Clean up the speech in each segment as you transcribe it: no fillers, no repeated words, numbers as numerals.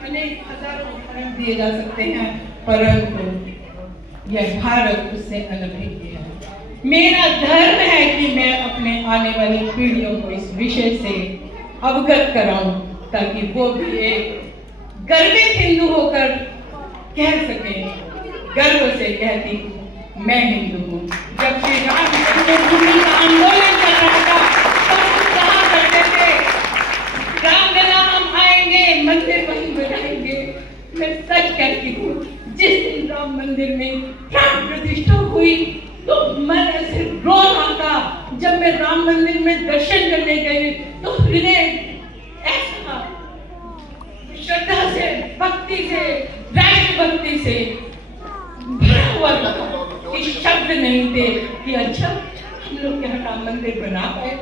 अनेक हजारों धर्म दिए जा सकते हैं, परंतु यह भारत उससे अलग है। मेरा धर्म है कि मैं अपने आने वाली पीढ़ियों को इस विषय से अवगत कराऊं, ताकि वो भी एक गर्वित हिंदू होकर कह सके, गर्व से कहती हूं मैं हिंदू हूं। जब श्री राम जन्मभूमि का आंदोलन चल रहा था तो हम कहा करते थे रामलला हम आएंगे, मंदिर वहीं बनाएंगे। मैं सच कहती हूँ, जिस दिन राम मंदिर में प्राण प्रतिष्ठा हुई तो मन ऐसे रो रहा था। जब मैं राम मंदिर में दर्शन करने गई तो हृदय ऐसा श्रद्धा से, भक्ति से, राष्ट्रभक्ति से भरा हुआ था कि शब्द नहीं थे कि अच्छा हम लोग यहाँ राम मंदिर बना पाए।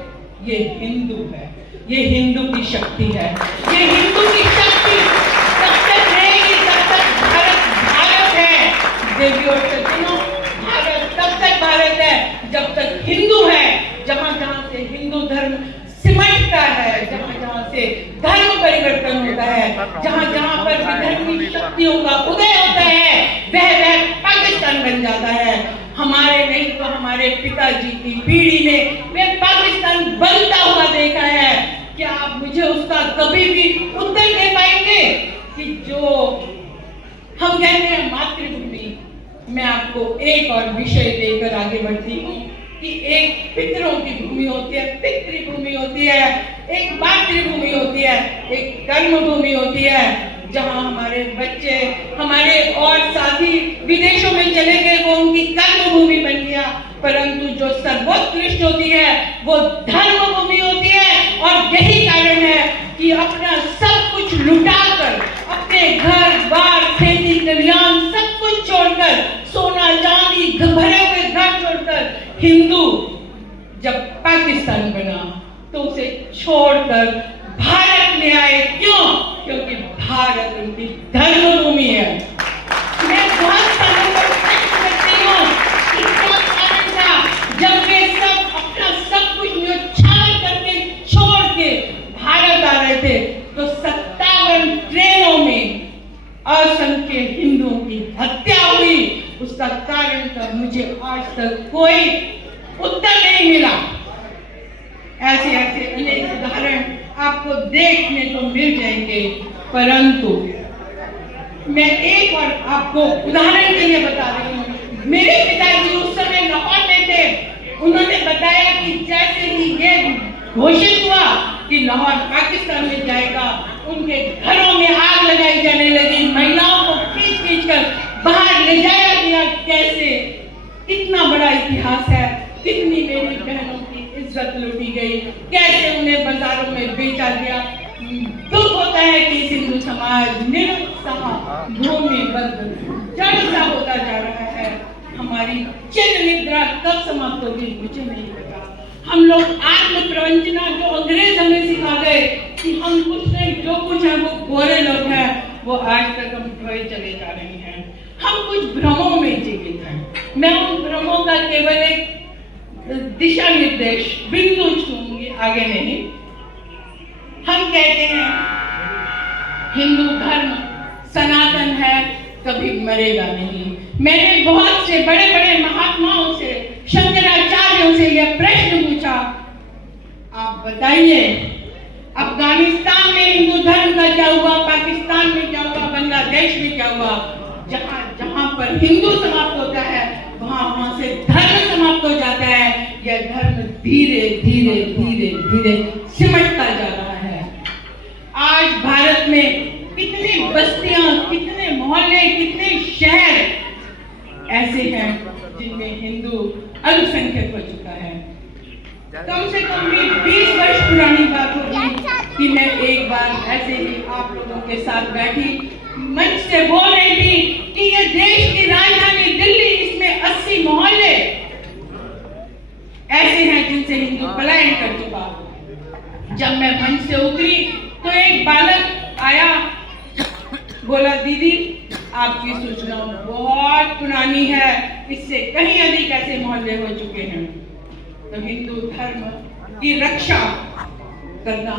ये हिंदू है, ये हिंदू की शक्ति है, ये हिंदू की शक्ति तब तक रहेगी तब तक भारत भारत है। देवी और सज्जनों, भारत तब तक भारत है जब तक हिंदू है। जहां जहां से हिंदू धर्म सिमटता है, जहां जहां से धर्म परिवर्तन होता है, जहां जहां पर विधर्मी शक्तियों का उदय होता है, वह पाकिस्तान बन जाता है। हमारे नहीं तो हमारे पिताजी की पीढ़ी ने वह पाकिस्तान बनता हुआ देखा है। क्या आप मुझे उसका कभी भी उत्तर दे पाएंगे कि जो हम कहते हैं मातृभूमि? मैं आपको एक और विषय देकर आगे बढ़ती हूँ कि एक पितरों की भूमि होती है, पितृभूमि होती है, एक मातृभूमि होती है, एक कर्मभूमि होती है। जहाँ हमारे बच्चे, हमारे और साथी विदेशों में चले गए, वो उनकी कर्मभूमि बन गया। परंतु जो सर्वोत्कृष्ट होती है वो धर्मभूमि होती है। और यही कारण है कि अपना सब कुछ लुटाकर, अपने घर बार, खेती कल्याण सब कुछ छोड़कर, सोना चांदी भरे हुए घर छोड़कर हिंदू जब पाकिस्तान बना तो उसे छोड़कर भारत में आए। क्यों? क्योंकि भारत उनकी धर्मभूमि है। मैं बहुत सालों पर सच करती हूँ कि क्या कारण था जब वे सब अपना सब कुछ न्यौछावर करके छोड़ के भारत आ रहे थे तो 57 ट्रेनों में असंख्य हिंदुओं की हत्या हुई। उसका कारण का मुझे आज तक कोई उत्तर नहीं मिला। ऐसे ऐसे अनेक उदाहरण आपको देखने को मिल जाएंगे, परंतु मैं एक और आपको उदाहरण के लिए बता रही हूँ। मेरे पिताजी उस समय लाहौर में थे। उन्होंने बताया कि जैसे ही ये घोषित हुआ कि लाहौर पाकिस्तान में जाएगा, उनके घरों में आग लगाई जाने लगी, महिलाओं को खींच खींच कर बाहर ले जाया गया। कैसे? कितना बड़ा इतिहास है, कितनी मेरी बहनों की इज्जत लूटी गई, कैसे उन्हें बाजारों में बेचा गया। दुख होता है कि हिंदू समाज निरुत्साह, भूमिबद्ध, जड़ होता जा रहा है। हमारी चिर निद्रा कब समाप्त होगी मुझे नहीं पता। हम लोग आत्म प्रवंचना जो अंग्रेज हमें सिखा गए कि हम कुछ नहीं, जो कुछ है वो गोरे लोग हैं, वो आज तक हम खोए चले जा रहे हैं। हम कुछ भ्रमों में जीवित हैं। मैं उन भ्रमों का केवल एक दिशा निर्देश बिंदु छूंगी, आगे नहीं। हम कहते हैं हिंदू धर्म सनातन है, कभी मरेगा नहीं। मैंने बहुत से बड़े बड़े महात्माओं से, शंकराचार्यों से यह प्रश्न पूछा, आप बताइए अफगानिस्तान में हिंदू धर्म का क्या हुआ, पाकिस्तान में क्या हुआ, बांग्लादेश में क्या हुआ? जहां जहां पर हिंदू समाप्त होता है वहां वहां से धर्म समाप्त हो जाता है। यह धर्म धीरे धीरे धीरे धीरे सिमटता जा रहा है। आज भारत में कितनी बस्तियां, कितने मोहल्ले, कितने शहर ऐसे हैं जिनमें हिंदू अल्पसंख्यक हो चुका है। कम से कम 20 वर्ष पुरानी बात होगी कि मैं एक बार ऐसे ही आप लोगों के साथ बैठी मंच से बोल रही थी कि ये देश की राजधानी दिल्ली, इसमें 80 मोहल्ले ऐसे हैं जिनसे हिंदू पलायन कर चुका। जब मैं मंच से उतरी तो एक बालक आया, बोला दीदी आपकी सूचना बहुत पुरानी है, इससे कहीं अधिक ऐसे मोहल्ले हो चुके हैं। तो हिंदू धर्म की रक्षा करना